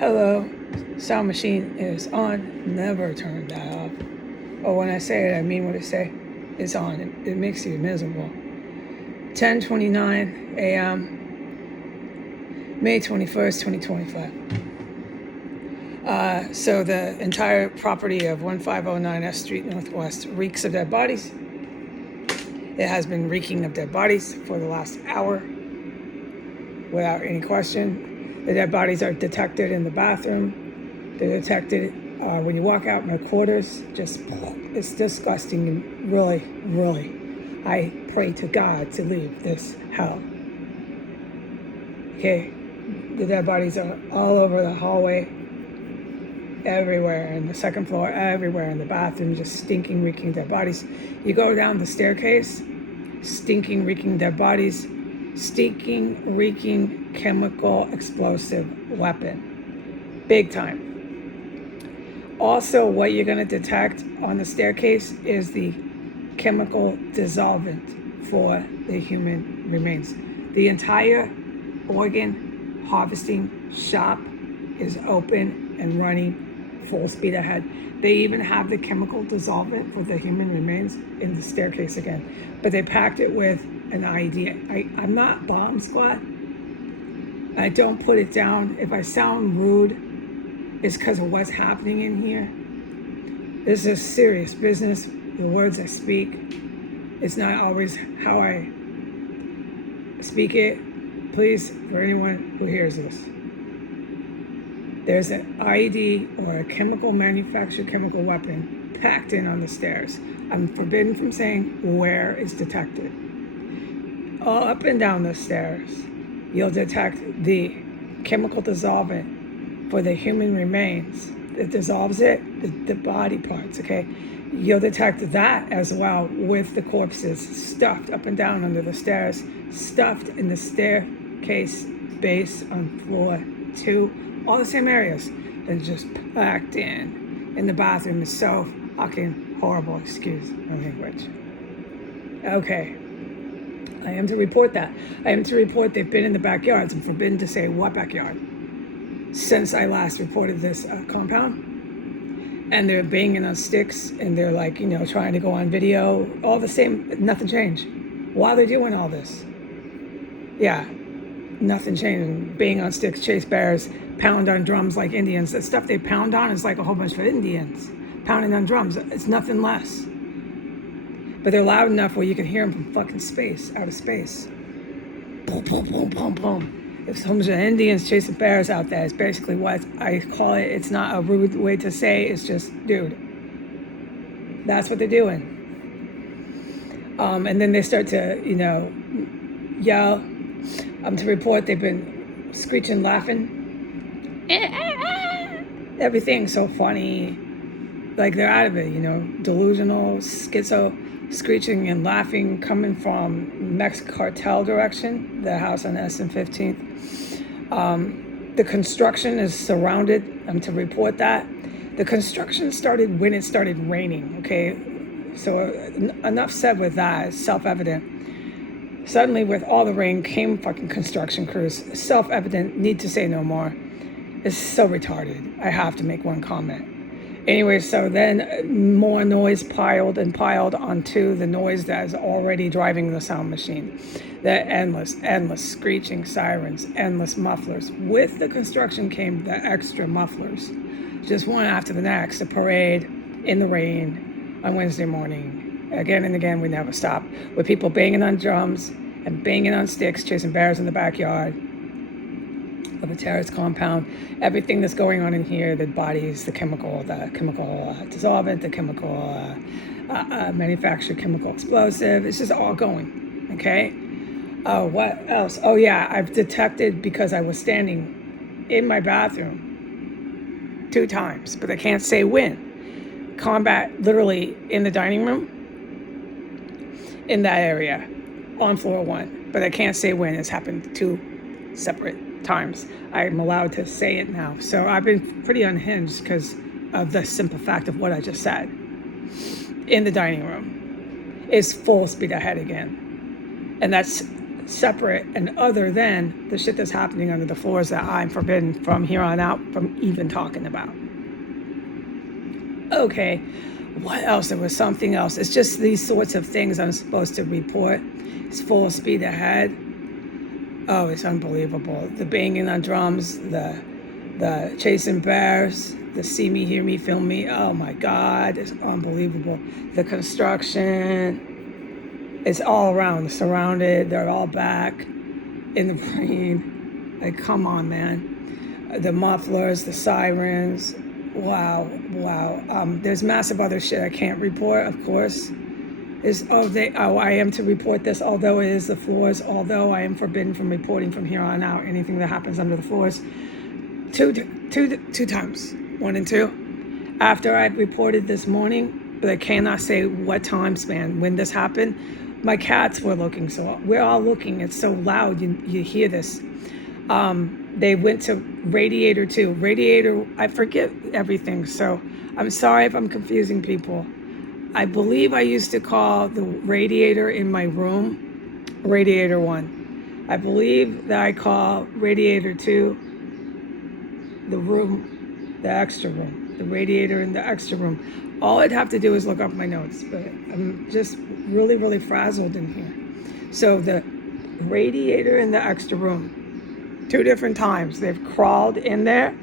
Hello, sound machine is on. Never turn that off. Or when I say it, I mean what I say. It's on. It makes you miserable. 10:29 a.m. May 21st, 2025. So the entire property of 1509 S Street Northwest reeks of dead bodies. It has been reeking of dead bodies for the last hour, without any question. The dead bodies are detected in the bathroom. They're detected when you walk out in our quarters. It's disgusting and really, I pray to God to leave this hell. Okay, the dead bodies are all over the hallway, everywhere, in the second floor, everywhere in the bathroom, just stinking, reeking dead bodies. You go down the staircase, stinking, reeking dead bodies, stinking, reeking, chemical explosive weapon. Big time. Also, what you're going to detect on the staircase is the chemical dissolvent for the human remains. The entire organ harvesting shop is open and running full speed ahead. They even have the chemical dissolvent for the human remains in the staircase again, but they packed it with an IED. I'm not bomb squad. I don't put it down. If I sound rude, it's because of what's happening in here. This is serious business. The words I speak, it's not always how I speak it. Please, for anyone who hears this, there's an IED or a chemical manufactured chemical weapon packed in on the stairs. I'm forbidden from saying where it's detected. All up and down the stairs, you'll detect the chemical dissolvent for the human remains. It dissolves it, the body parts, okay? You'll detect that as well with the corpses stuffed up and down under the stairs, stuffed in the staircase base on floor 2, all the same areas, and just packed in the bathroom. Is so fucking horrible, excuse my language. Okay. I am to report that. I am to report they've been in the backyards. I'm forbidden to say what backyard since I last reported this compound. And they're banging on sticks and they're like, trying to go on video. All the same, nothing changed. While they're doing all this. Yeah, nothing changed. Bang on sticks, chase bears, pound on drums like Indians. The stuff they pound on is like a whole bunch of Indians pounding on drums. It's nothing less. But they're loud enough where you can hear them from fucking space, out of space. Boom, boom, boom, boom, boom. If some Indians chasing bears out there, it's basically what I call it. It's not a rude way to say, it's just, dude, that's what they're doing. And then they start to, yell. I'm to report they've been screeching, laughing. Everything's so funny. Like they're out of it, delusional, schizo, screeching and laughing coming from Mexican Cartel direction, the house on S and 15th. The construction is surrounded. I'm to report that. The construction started when it started raining, okay? So enough said with that. It's self-evident. Suddenly with all the rain came fucking construction crews. Self-evident, need to say no more. It's so retarded. I have to make one comment. Anyway, so then more noise piled onto the noise that is already driving the sound machine. The endless screeching sirens, endless mufflers. With the construction came the extra mufflers. Just one after the next, a parade in the rain on Wednesday morning. Again and again, we never stop. With people banging on drums and banging on sticks, chasing bears in the backyard of a terrorist compound. Everything that's going on in here, the bodies, the chemical dissolvent, the chemical manufactured chemical explosive, it's just all going, okay? What else? Oh yeah, I've detected, because I was standing in my bathroom 2 times, but I can't say when. Combat literally in the dining room, in that area, on floor 1, but I can't say when. It's happened 2 separate times. I'm allowed to say it now. So I've been pretty unhinged because of the simple fact of what I just said. In the dining room is full speed ahead again. And that's separate and other than the shit that's happening under the floors that I'm forbidden from here on out from even talking about. Okay, what else? There was something else. It's just these sorts of things I'm supposed to report. It's full speed ahead. Oh, it's unbelievable. The banging on drums, the chasing bears, the see me, hear me, feel me. Oh my God, it's unbelievable. The construction, it's all around, surrounded. They're all back in the plane. Like, come on, man. The mufflers, the sirens. Wow. There's massive other shit I can't report, of course. I am to report this, although it is the floors, although I am forbidden from reporting from here on out anything that happens under the floors. Two times, 1 and 2. After I'd reported this morning, but I cannot say what time span when this happened. My cats were looking, so we're all looking. It's so loud, you hear this. They went to Radiator 2. Radiator, I forget everything, so I'm sorry if I'm confusing people. I believe I used to call the radiator in my room Radiator 1. I believe that I call Radiator 2 the room, the extra room, the radiator in the extra room. All I'd have to do is look up my notes, but I'm just really, really frazzled in here. So the radiator in the extra room, 2 different times, they've crawled in there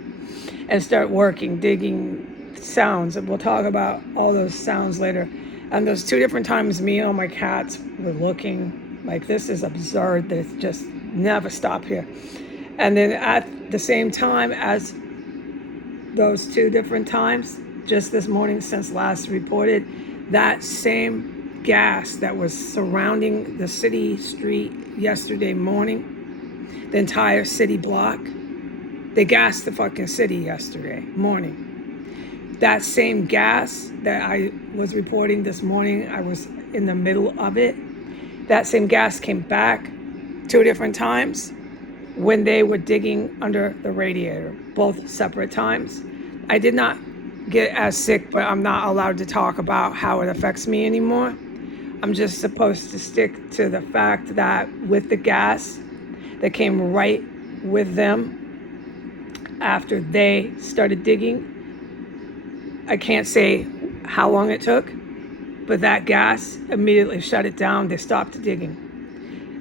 and start working, digging sounds, and we'll talk about all those sounds later. And those 2 different times, me and all my cats were looking like, this is absurd. They just never stop here. And then at the same time as those 2 different times, just this morning since last reported, that same gas that was surrounding the city street yesterday morning, the entire city block, they gassed the fucking city yesterday morning. That same gas that I was reporting this morning, I was in the middle of it. That same gas came back 2 different times when they were digging under the radiator, both separate times. I did not get as sick, but I'm not allowed to talk about how it affects me anymore. I'm just supposed to stick to the fact that with the gas that came right with them after they started digging, I can't say how long it took, but that gas immediately shut it down. They stopped digging.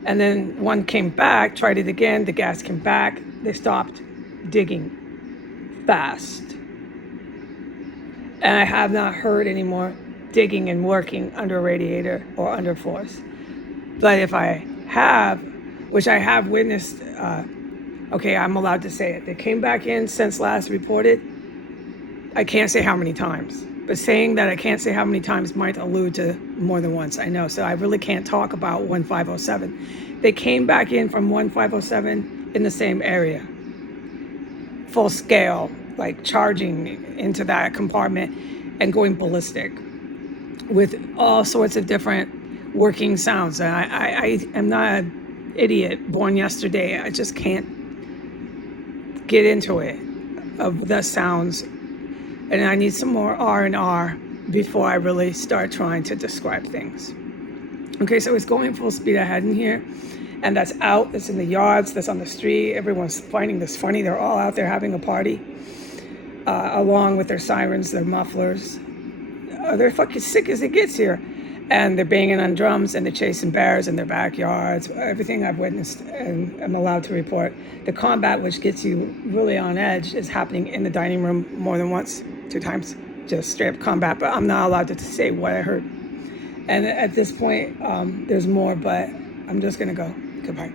And then one came back, tried it again, the gas came back, they stopped digging fast. And I have not heard any more digging and working under a radiator or under floors. But if I have, which I have witnessed, okay, I'm allowed to say it. They came back in since last reported. I can't say how many times, but saying that I can't say how many times might allude to more than once. I know, so I really can't talk about 1507. They came back in from 1507 in the same area, full scale, like charging into that compartment and going ballistic with all sorts of different working sounds. And I am not an idiot born yesterday. I just can't get into it of the sounds. And I need some more R&R before I really start trying to describe things. Okay, so it's going full speed ahead in here. And that's out, that's in the yards, that's on the street. Everyone's finding this funny. They're all out there having a party, along with their sirens, their mufflers. They're fucking sick as it gets here. And they're banging on drums and they're chasing bears in their backyards. Everything I've witnessed and I'm allowed to report. The combat, which gets you really on edge, is happening in the dining room more than once, 2 times, just straight up combat. But I'm not allowed to say what I heard. And at this point, there's more, but I'm just gonna go. Goodbye.